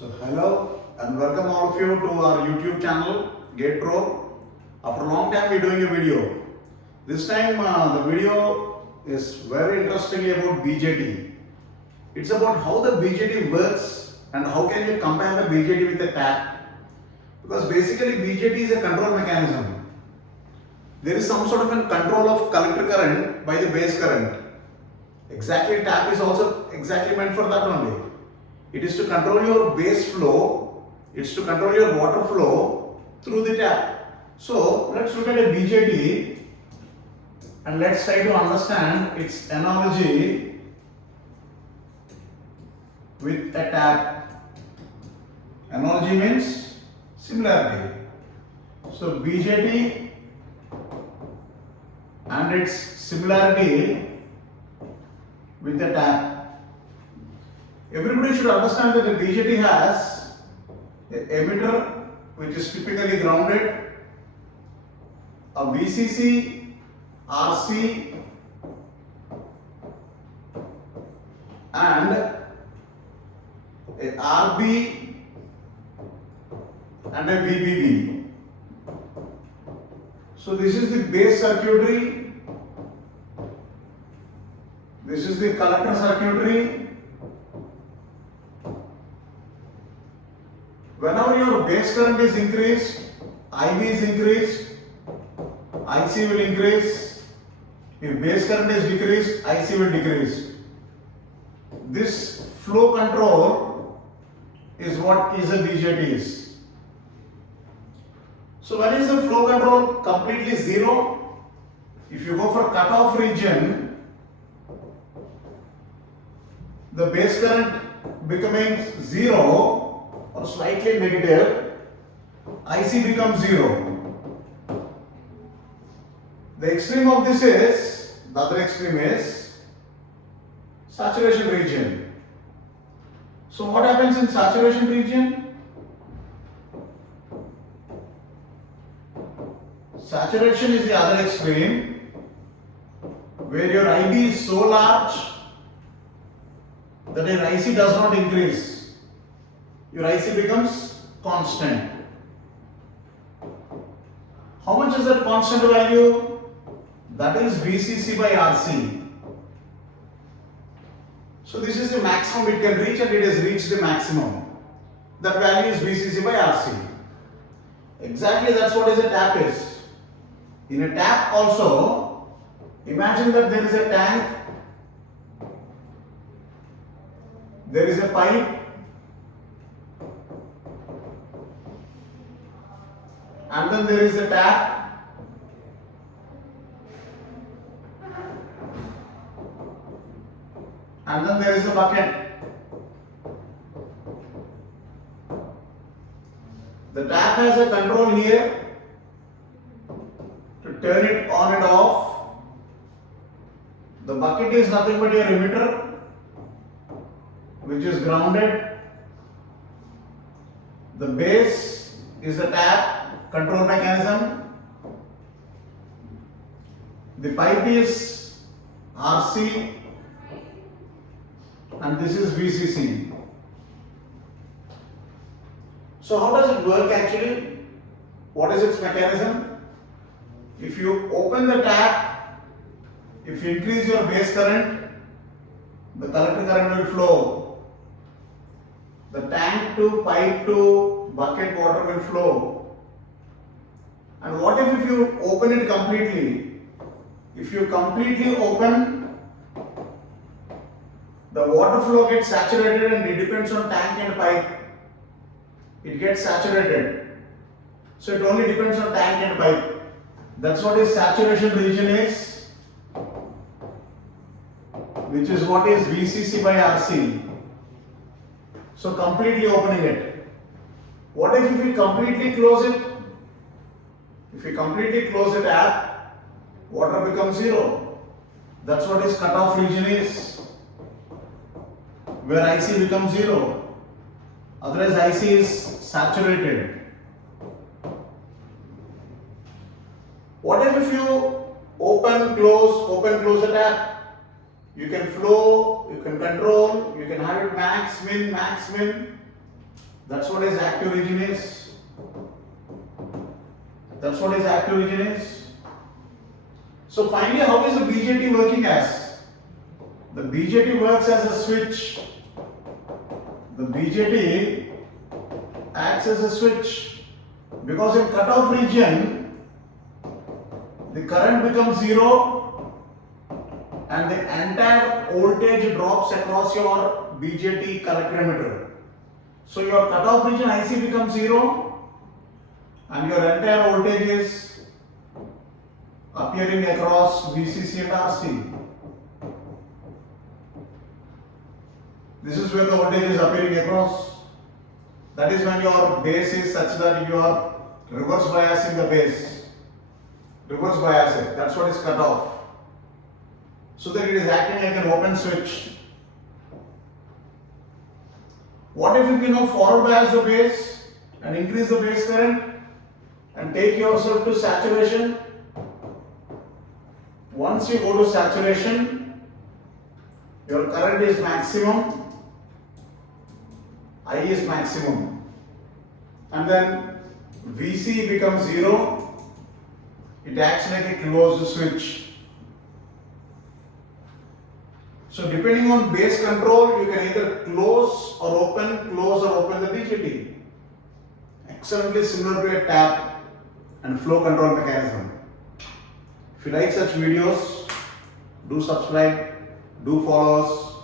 So hello and welcome all of you to our YouTube channel GatePro. After a long time we are doing a video. This time the video is very interestingly about BJT. It's about how the BJT works and how can you compare the BJT with a tap. Because basically BJT is a control mechanism. There is some sort of a control of collector current by the base current. Exactly, tap is also exactly meant for that only. It is to control your base flow, it's to control your water flow through the tap. So let's look at a BJT and let's try to understand its analogy with a tap. Analogy means similarity. So BJT and its similarity with a tap. Everybody should understand that the BJT has an emitter which is typically grounded, a VCC, RC and a RB and a VBB. So this is the base circuitry, this is the collector circuitry. Whenever your base current is increased, IB is increased, IC will increase. If base current is decreased, IC will decrease. This flow control is what is a BJT is. So when is the flow control completely zero? If you go for cutoff region, the base current becoming zero or slightly negative, IC becomes zero. The extreme of this is, the other extreme is saturation region. So what happens in saturation region? Saturation is the other extreme where your IB is so large that your IC does not increase. Your IC becomes constant. How much is that constant value? That is VCC by RC. So this is the maximum it can reach and it has reached the maximum. That value is VCC by RC. Exactly that's what is a tap is. In a tap also, imagine that there is a tank, there is a pipe, and then there is a tap, and then there is a bucket. The tap has a control here to turn it on and off. The bucket is nothing but your emitter which is grounded. The base is a tap control mechanism. The pipe is RC and this is VCC. So how does it work actually? What is its mechanism? If you open the tap, if you increase your base current, the collector current will flow. The tank to pipe to bucket water will flow. And what if you open it completely? If you completely open, the water flow gets saturated and it depends on tank and pipe. It gets saturated. So it only depends on tank and pipe. That's what is saturation region is, which is what is VCC by RC. So completely opening it. What if we completely close it? If we completely close the tap, water becomes zero. That's what is cutoff region is, where IC becomes zero. Otherwise IC is saturated. What if you open, close the tap? You can flow, you can control, you can have it max, min. That's what is active region is. That's what is active region is. So finally, how is the BJT working as? The BJT works as a switch. The BJT acts as a switch because in cutoff region, the current becomes 0 and the entire voltage drops across your BJT collector emitter. So your cutoff region IC becomes 0 and your entire voltage is appearing across VCC and RC. This is where the voltage is appearing across. That is when your base is such that you are reverse biasing the base. Reverse biasing, that's what is cut off. So that it is acting like an open switch. What if you now forward bias the base and increase the base current and take yourself to saturation? Once you go to saturation, your current is maximum, I is maximum, and then VC becomes 0, it acts like a closed switch. So depending on base control, you can either close or open the BJT. Excellently similar to a tap and flow control mechanism. If you like such videos, do subscribe, do follow us.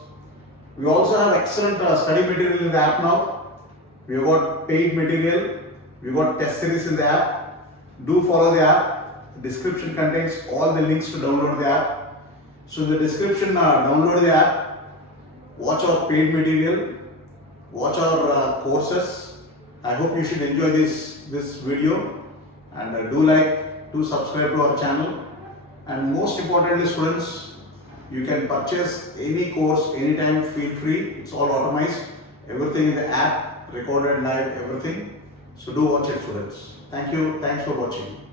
We also have excellent study material in the app now. We have got paid material, we have got test series in the app. Do follow the app. The description contains all the links to download the app. So in the description, download the app, watch our paid material, watch our courses. I hope you should enjoy this video, and do subscribe to our channel. And most importantly, students, you can purchase any course anytime, feel free. It's all automized, everything in the app, recorded live, everything. So do watch it, students. Thank you. Thanks for watching.